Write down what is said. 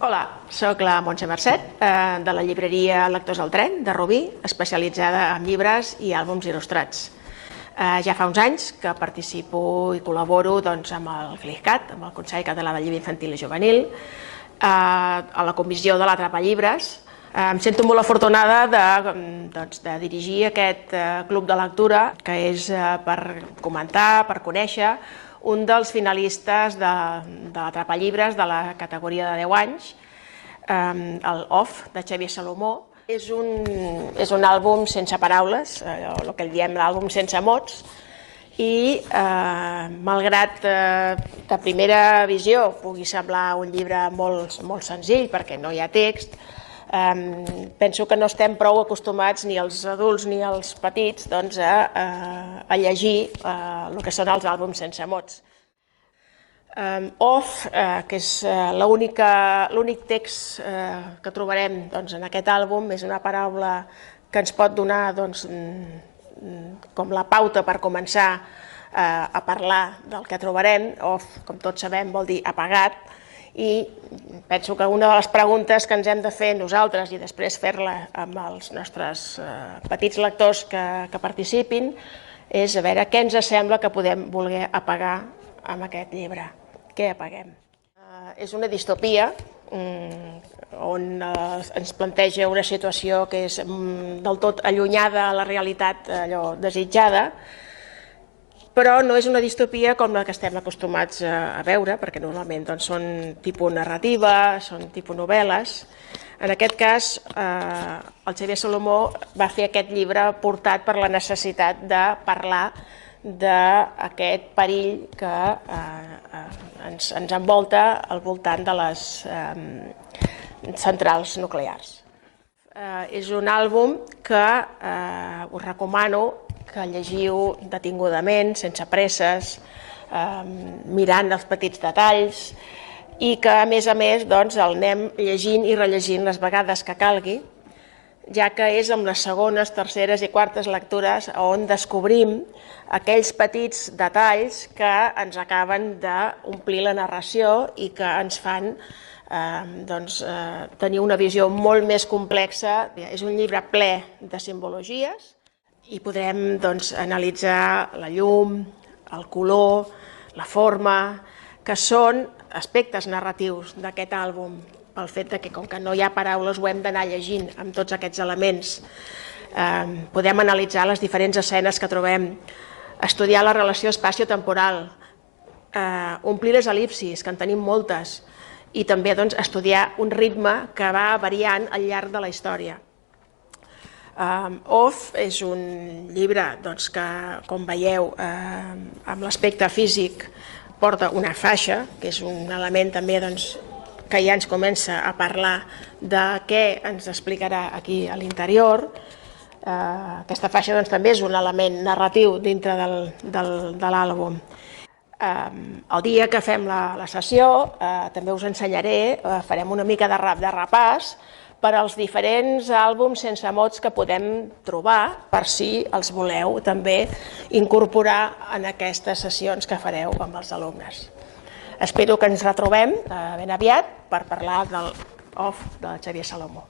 Hola, sóc la Montse Mercet, de la llibreria Lectors al Tren, de Rubí, especialitzada en llibres i àlbums il·lustrats. Ja fa uns anys que participo i col·laboro amb el CLICAT, amb el Consell Català del Llibre Infantil i Juvenil, a la comissió de l'Atrapallibres. Em sento molt afortunada de dirigir aquest club de lectura, que és per comentar, per conèixer un dels finalistes de l'Atrapallibres de la categoria de 10 anys, el Off, de Xavier Salomó. És un àlbum sense paraules, el que diem l'àlbum sense mots, i malgrat de primera visió pugui semblar un llibre molt senzill perquè no hi ha text, penso que no estem prou acostumats ni els adults ni els petits a llegir el que són els àlbums sense mots. Off, que és l'únic text que trobarem en aquest àlbum, és una paraula que ens pot donar com la pauta per començar a parlar del que trobarem. Off, com tots sabem, vol dir apagat, i penso que una de les preguntes que ens hem de fer nosaltres i després fer-la amb els nostres petits lectors que participin és a veure què ens sembla que podem voler apagar amb aquest llibre. Què apaguem? És una distopia on ens planteja una situació que és del tot allunyada a la realitat allò desitjada, però no és una distopia com la que estem acostumats a veure, perquè normalment són tipus narrativa, són tipus novel·les. En aquest cas, el Xavier Salomó va fer aquest llibre portat per la necessitat de parlar d'aquest perill que ens envolta al voltant de les centrals nuclears. És un àlbum que us recomano que llegiu detingudament, sense presses, mirant els petits detalls i que, a més, el anem llegint i rellegint les vegades que calgui, ja que és amb les segones, terceres i quartes lectures on descobrim aquells petits detalls que ens acaben d'omplir la narració i que ens fan tenir una visió molt més complexa. És un llibre ple de simbologies i podrem analitzar la llum, el color, la forma, que són aspectes narratius d'aquest àlbum, pel fet que, com que no hi ha paraules, ho hem d'anar llegint amb tots aquests elements. Podem analitzar les diferents escenes que trobem, estudiar la relació espaciotemporal, omplir les el·lipsis, que en tenim moltes, i també estudiar un ritme que va variant al llarg de la història. Off és un llibre que, com veieu, amb l'aspecte físic porta una faixa, que és un element també que ja ens comença a parlar de què ens explicarà aquí a l'interior. Aquesta faixa també és un element narratiu dintre de l'àlbum. El dia que fem la sessió també us ensenyaré, farem una mica de repàs per als diferents àlbums sense mots que podem trobar, per si els voleu també incorporar en aquestes sessions que fareu amb els alumnes. Espero que ens retrobem ben aviat per parlar del Off de Xavier Salomó.